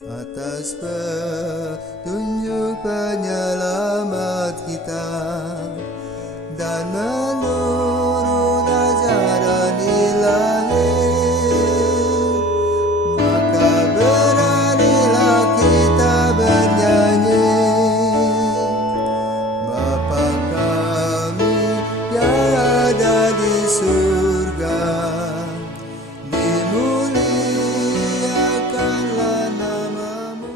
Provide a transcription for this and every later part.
Atas petunjuk penyelamat kita dan menurut ajaran ilahi, maka beranilah kita bernyanyi. Bapa kami yang ada di surga, dimuliakanlah namamu.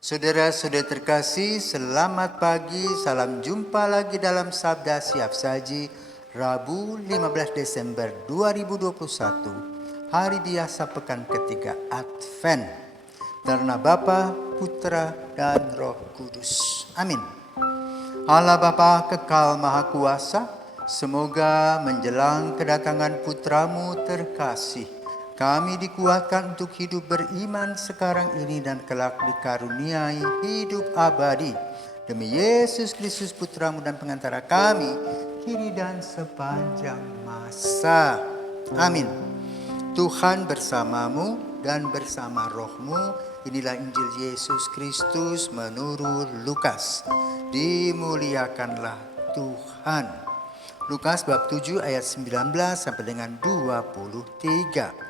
Saudara-saudara terkasih, selamat pagi, salam jumpa lagi dalam Sabda Siap Saji, Rabu 15 Desember 2021, hari biasa pekan ketiga Advent. Karena Bapa, Putra, dan Roh Kudus. Amin. Allah Bapa kekal Maha Kuasa, semoga menjelang kedatangan Putramu terkasih, kami dikuatkan untuk hidup beriman sekarang ini dan kelak dikaruniai hidup abadi. Demi Yesus Kristus Putramu dan pengantara kami, kini dan sepanjang masa. Amin. Tuhan bersamamu dan bersama rohmu. Inilah Injil Yesus Kristus menurut Lukas. Dimuliakanlah Tuhan. Lukas bab 7 ayat 19 sampai dengan 23.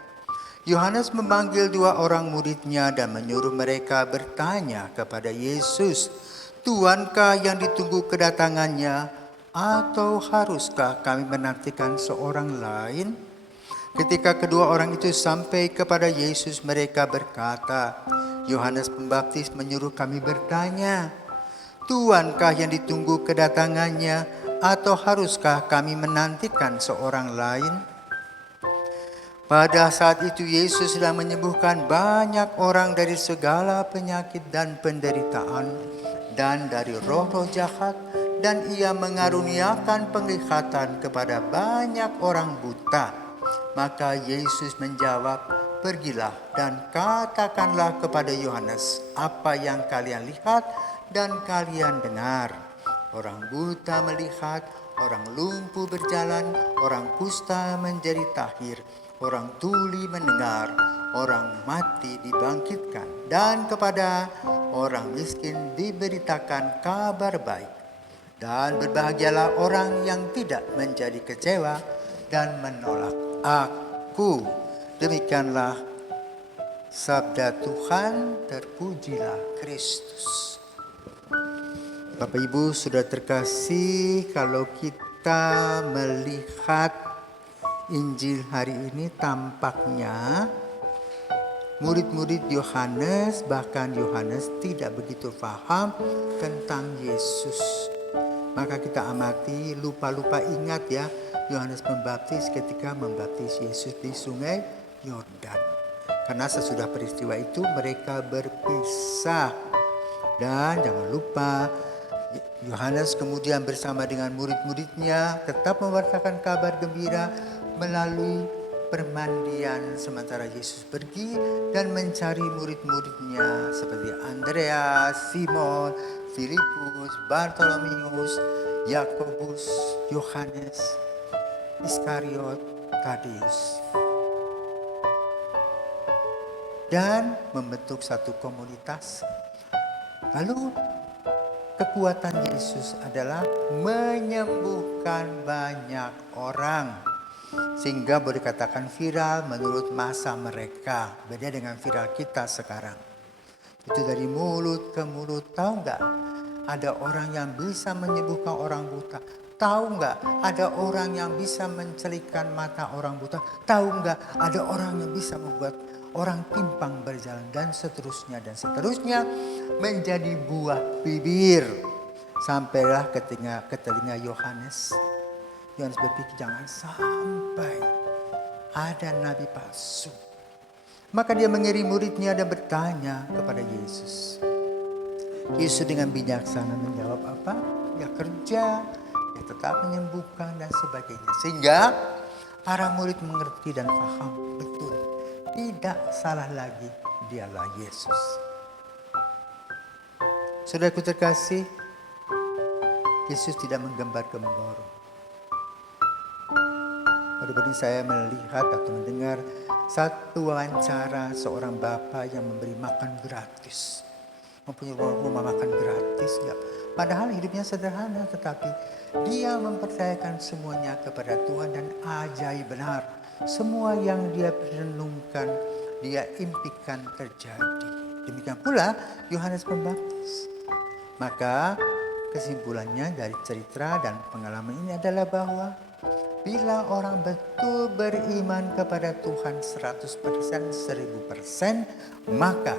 Yohanes memanggil dua orang muridnya dan menyuruh mereka bertanya kepada Yesus, "Tuankah yang ditunggu kedatangannya, atau haruskah kami menantikan seorang lain?" Ketika kedua orang itu sampai kepada Yesus, mereka berkata, "Yohanes Pembaptis menyuruh kami bertanya, Tuankah yang ditunggu kedatangannya, atau haruskah kami menantikan seorang lain?" Pada saat itu Yesus sedang menyembuhkan banyak orang dari segala penyakit dan penderitaan dan dari roh-roh jahat, dan ia mengaruniakan penglihatan kepada banyak orang buta. Maka Yesus menjawab, "Pergilah dan katakanlah kepada Yohanes apa yang kalian lihat dan kalian dengar. Orang buta melihat, orang lumpuh berjalan, orang kusta menjadi tahir, orang tuli mendengar, orang mati dibangkitkan, dan kepada orang miskin diberitakan kabar baik. Dan berbahagialah orang yang tidak menjadi kecewa dan menolak Aku." Demikianlah sabda Tuhan, terpujilah Kristus. Bapak Ibu sudah terkasih, kalau kita melihat Injil hari ini tampaknya murid-murid Yohanes, bahkan Yohanes tidak begitu paham tentang Yesus. Maka kita amati, lupa-lupa ingat ya, Yohanes Pembaptis ketika membaptis Yesus di sungai Yordan. Karena sesudah peristiwa itu mereka berpisah. Dan jangan lupa, Yohanes kemudian bersama dengan murid-muridnya tetap mewartakan kabar gembira melalui permandian sementara Yesus pergi dan mencari murid-muridnya seperti Andreas, Simon, Filipus, Bartolomeus, Yakobus, Yohanes, Iskariot, Tadeus, dan membentuk satu komunitas. Lalu kekuatan Yesus adalah menyembuhkan banyak orang, sehingga boleh dikatakan viral menurut masa mereka. Beda dengan viral kita sekarang. Itu dari mulut ke mulut. Tahu nggak? Ada orang yang bisa menyembuhkan orang buta. Tahu nggak? Ada orang yang bisa mencelikkan mata orang buta. Tahu nggak? Ada orang yang bisa membuat orang timpang berjalan, dan seterusnya dan seterusnya, menjadi buah bibir. Sampailah ke telinga Yohanes. Yohanes berpikir, jangan sampai ada nabi palsu. Maka dia mengirim muridnya dan bertanya kepada Yesus. Yesus dengan bijaksana menjawab apa? Ya kerja, ya tetap menyembuhkan dan sebagainya. Sehingga para murid mengerti dan paham betul. Tidak salah lagi, dialah Yesus. Saudaraku terkasih, Yesus tidak menggembar-gembor. Pada ini saya melihat atau mendengar satu wawancara seorang bapak yang memberi makan gratis. Mempunyai rumah makan gratis. Ya. Padahal hidupnya sederhana, tetapi dia mempercayakan semuanya kepada Tuhan dan ajaib benar. Semua yang dia renungkan, dia impikan terjadi. Demikian pula Yohanes Pembaptis. Maka kesimpulannya dari cerita dan pengalaman ini adalah bahwa bila orang betul beriman kepada Tuhan 100%, 1000%, maka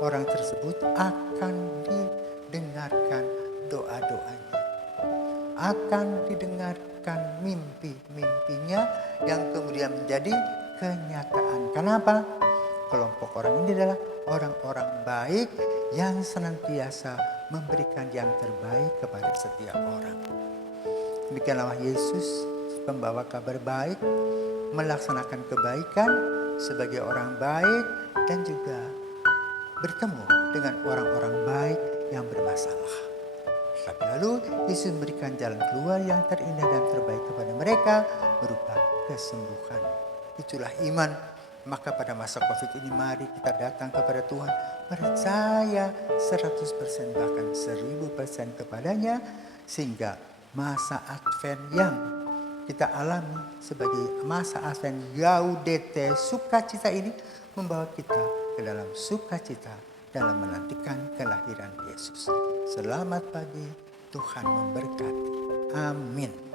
orang tersebut akan didengarkan doa-doanya. Akan didengarkan mimpi-mimpinya yang kemudian menjadi kenyataan. Kenapa? Kelompok orang ini adalah orang-orang baik yang senantiasa memberikan yang terbaik kepada setiap orang. Demikianlah Yesus, pembawa kabar baik, melaksanakan kebaikan sebagai orang baik dan juga bertemu dengan orang-orang baik yang bermasalah. Tapi lalu Yesus memberikan jalan keluar yang terindah dan terbaik kepada mereka berupa kesembuhan. Itulah iman. Maka pada masa COVID ini mari kita datang kepada Tuhan, percaya 100% bahkan 1000% kepadanya, sehingga masa Advent yang kita alami sebagai masa Advent Gaudete sukacita ini membawa kita ke dalam sukacita dalam menantikan kelahiran Yesus. Selamat pagi, Tuhan memberkati. Amin.